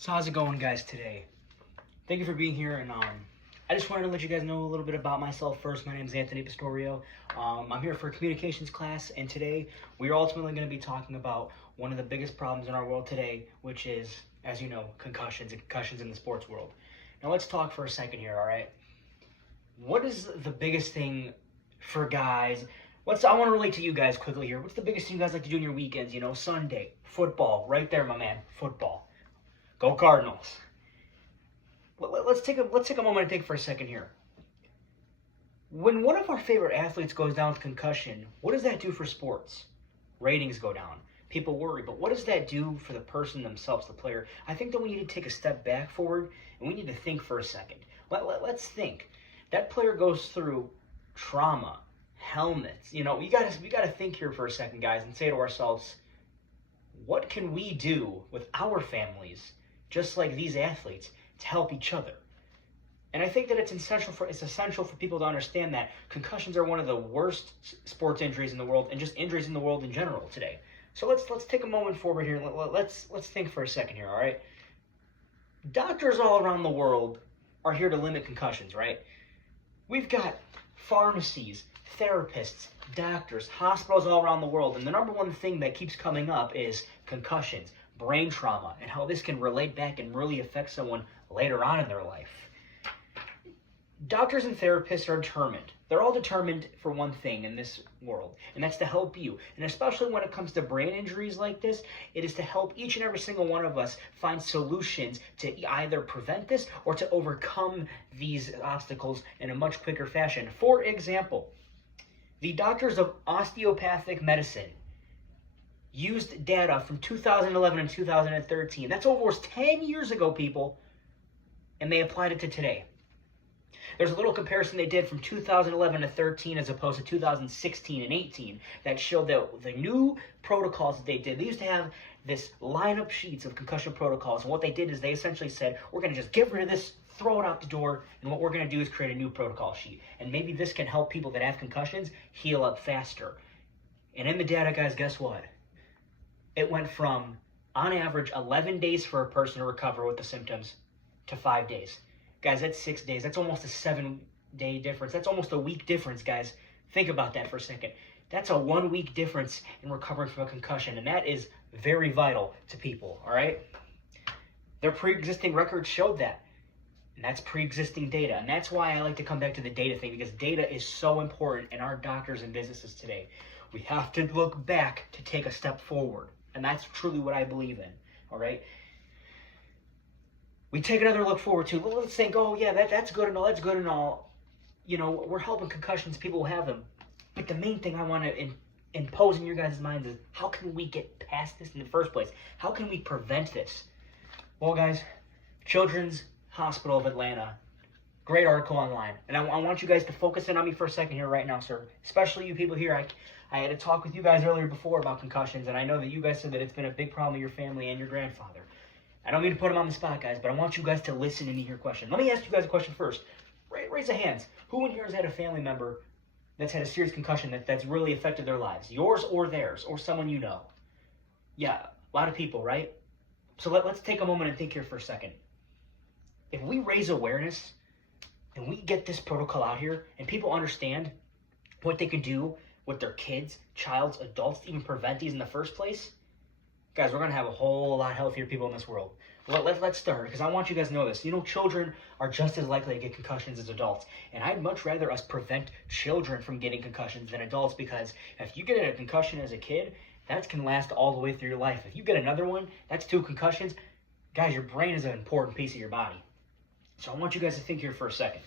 So how's it going, guys, today? Thank you for being here, and I just wanted to let you guys know a little bit about myself first. My name is Anthony Pistorio. I'm here for a communications class, and today we are ultimately going to be talking about one of the biggest problems in our world today, which is, as you know, concussions and concussions in the sports world. Now let's talk for a second here, all right? What is the biggest thing for guys? I want to relate to you guys quickly here. What's the biggest thing you guys like to do on your weekends? You know, Sunday, football, right there, my man, football. Go Cardinals. Let's take a moment and think for a second here. When one of our favorite athletes goes down with concussion, what does that do for sports? Ratings go down. People worry, but what does that do for the person themselves, the player? I think that we need to take a step back forward and we need to think for a second. Let's think. That player goes through trauma, helmets. You know, we gotta think here for a second, guys, and say to ourselves, what can we do with our families, just like these athletes, to help each other? And I think that it's essential for people to understand that concussions are one of the worst sports injuries in the world, and just injuries in the world in general today. So let's take a moment forward here. Let's think for a second here, all right? Doctors all around the world are here to limit concussions, right? We've got pharmacies, therapists, doctors, hospitals all around the world, and the number one thing that keeps coming up is concussions, brain trauma, and how this can relate back and really affect someone later on in their life. Doctors and therapists are determined. They're all determined for one thing in this world, and that's to help you. And especially when it comes to brain injuries like this, it is to help each and every single one of us find solutions to either prevent this or to overcome these obstacles in a much quicker fashion. For example, the doctors of osteopathic medicine used data from 2011 and 2013. That's almost 10 years ago, people, and they applied it to today. There's a little comparison they did from 2011 to 13 as opposed to 2016 and 18 that showed that the new protocols that they did, they used to have this lineup sheets of concussion protocols, and what they did is they essentially said, we're going to just get rid of this, throw it out the door, and what we're going to do is create a new protocol sheet. And maybe this can help people that have concussions heal up faster. And in the data, guys, guess what? It went from, on average, 11 days for a person to recover with the symptoms to 5 days. Guys, that's 6 days. That's almost a 7-day difference. That's almost a week difference, guys. Think about that for a second. That's a 1 week difference in recovering from a concussion, and that is very vital to people, all right? Their pre-existing records showed that, and that's pre-existing data, and that's why I like to come back to the data thing, because data is so important in our doctors and businesses today. We have to look back to take a step forward, and that's truly what I believe in, all right? We take another look forward to, let's think, oh yeah, that's good and all, You know, we're helping concussions, people who have them. But the main thing I want to impose in your guys' minds is, how can we get past this in the first place? How can we prevent this? Well, guys, Children's Hospital of Atlanta, great article online. And I want you guys to focus in on me for a second here right now, sir. Especially you people here. I had a talk with you guys earlier before about concussions, and I know that you guys said that it's been a big problem with your family and your grandfather. I don't mean to put him on the spot, guys, but I want you guys to listen and hear your question. Let me ask you guys a question first. Raise the hands. Who in here has had a family member that's had a serious concussion that's really affected their lives? Yours or theirs, or someone you know? Yeah, a lot of people, right? So let's take a moment and think here for a second. If we raise awareness and we get this protocol out here and people understand what they can do with their kids, childs, adults to even prevent these in the first place, guys, we're going to have a whole lot healthier people in this world. Well, let's start, because I want you guys to know this. You know, children are just as likely to get concussions as adults. And I'd much rather us prevent children from getting concussions than adults, because if you get a concussion as a kid, that can last all the way through your life. If you get another one, that's 2 concussions. Guys, your brain is an important piece of your body. So I want you guys to think here for a second.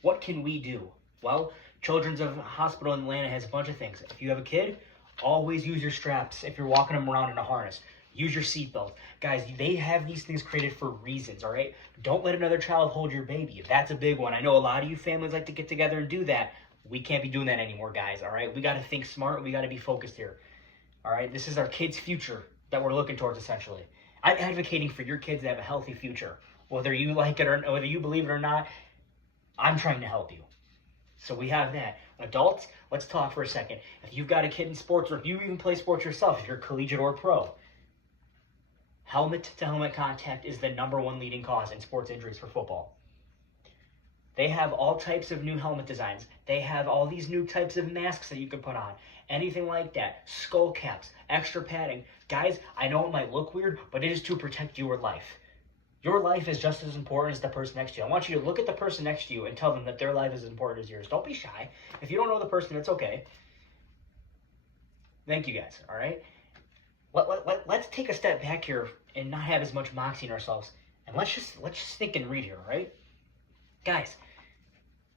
What can we do? Well, Children's Hospital in Atlanta has a bunch of things. If you have a kid, always use your straps if you're walking them around in a harness. Use your seatbelt. Guys, they have these things created for reasons, all right? Don't let another child hold your baby. That's a big one. I know a lot of you families like to get together and do that. We can't be doing that anymore, guys, all right? We got to think smart. We got to be focused here, all right? This is our kids' future that we're looking towards, essentially. I'm advocating for your kids to have a healthy future. Whether you like it or whether you believe it or not, I'm trying to help you. So we have that. Adults, let's talk for a second. If you've got a kid in sports, or if you even play sports yourself, if you're collegiate or pro, helmet-to-helmet contact is the #1 leading cause in sports injuries for football. They have all types of new helmet designs. They have all these new types of masks that you can put on. Anything like that. Skull caps, extra padding. Guys, I know it might look weird, but it is to protect your life. Your life is just as important as the person next to you. I want you to look at the person next to you and tell them that their life is as important as yours. Don't be shy. If you don't know the person, it's okay. Thank you guys, all right? Let's take a step back here and not have as much moxie in ourselves. And let's just think and read here, all right? Guys,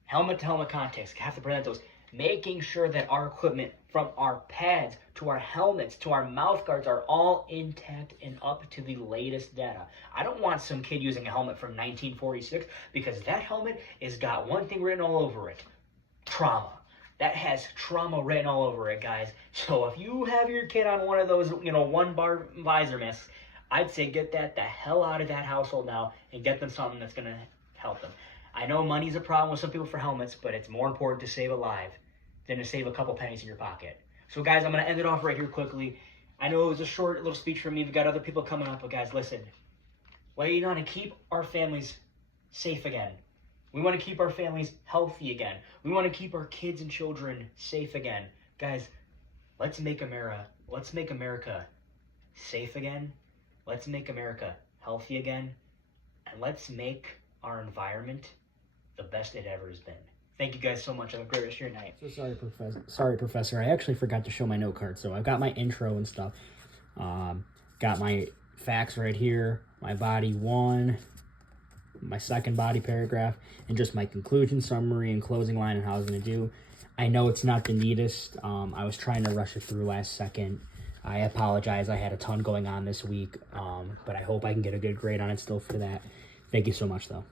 helmet-to-helmet contacts, have to prevent those. Making sure that our equipment, from our pads to our helmets to our mouth guards, are all intact and up to the latest data. I don't want some kid using a helmet from 1946 because that helmet has got one thing written all over it: trauma. That has trauma written all over it, guys. So if you have your kid on one of those, one-bar visor masks, I'd say get that the hell out of that household now and get them something that's going to help them. I know money's a problem with some people for helmets, but it's more important to save a life than to save a couple pennies in your pocket. So guys, I'm going to end it off right here quickly. I know it was a short little speech from me. We've got other people coming up, but guys, listen. We want to keep our families safe again. We want to keep our families healthy again. We want to keep our kids and children safe again. Guys, let's make America safe again. Let's make America healthy again. And let's make our environment the best it ever has been. Thank you guys so much. Have a great rest of your night. So sorry, Professor. I actually forgot to show my note card. So I've got my intro and stuff. Got my facts right here. My body 1, my second body paragraph, and just my conclusion, summary, and closing line and how I was going to do. I know it's not the neatest. I was trying to rush it through last second. I apologize. I had a ton going on this week, but I hope I can get a good grade on it still for that. Thank you so much, though.